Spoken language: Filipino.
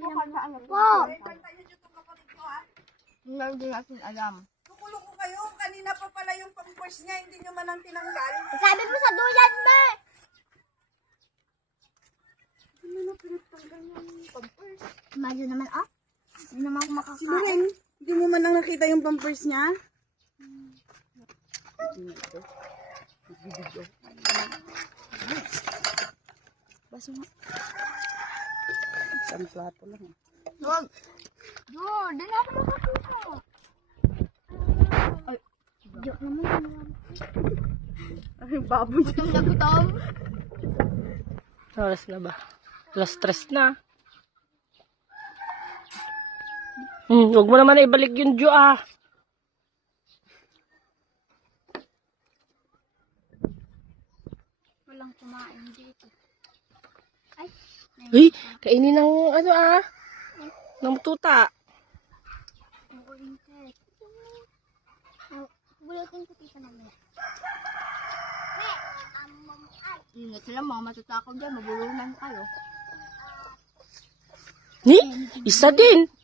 Po! Hindi natin alam. Tukulong ko kayo. Kanina pa pala yung pampers niya. Hindi nyo man ang tinanggal. Sabi mo sa duyan mo! Ano na pinagtanggal yung pampers? Imagine naman, oh. Hindi naman ako Si makakain. Loren, hindi mo man lang nakita yung pampers niya? Baso nga. Isang plato lang. Wag! Yun, di na ako makakita. Ay, Joke naman. Ay, baboy. gutom na gutom. Oras na ba? Alas 3 na. Huwag mo naman ibalik yung Jo ah. Walang kumain dito. Uy, kainin ng ano ah. Ng tuta. Ang ulintet. Bulutin ko tita mamaya. Ingat sila, mga matutakaw dyan. Mabulunan kayo. Ni, isa din.